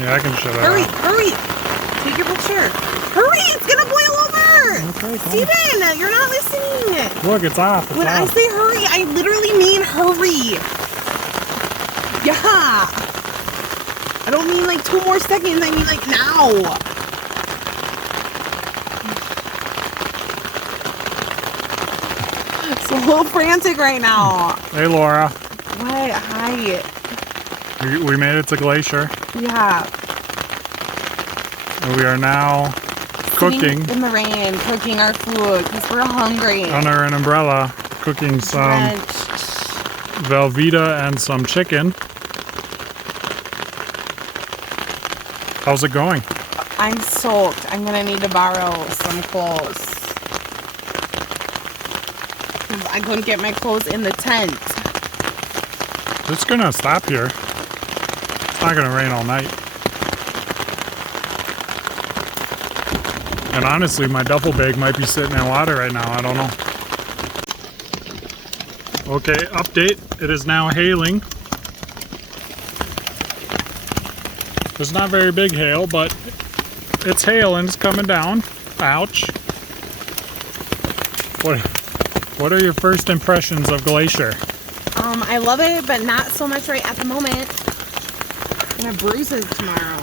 Yeah, I can shut it Hurry, off. hurry! Take your picture. Hurry! It's gonna boil over! Okay, come on. Steven, you're not listening! Look, it's off. It's When I off. say hurry, I literally mean hurry! Yeah! I don't mean like 2 more seconds, I mean like now! It's a little frantic right now. Hey, Laura. What? Hi. We made it to Glacier. Yeah. And we are now cooking Sitting in the rain, cooking our food because we're hungry. under an umbrella, cooking some Drenched. Velveeta and some chicken. How's it going? I'm soaked. I'm gonna need to borrow some clothes. 'Cause I couldn't get my clothes in the tent. It's gonna stop here. It's not gonna rain all night. And honestly, my duffel bag might be sitting in water right now. I don't know. Okay, update. It is now hailing. It's not very big hail, but it's hail and it's coming down. Ouch. What are your first impressions of Glacier? I love it, but not so much right at the moment. I'm gonna have bruises tomorrow.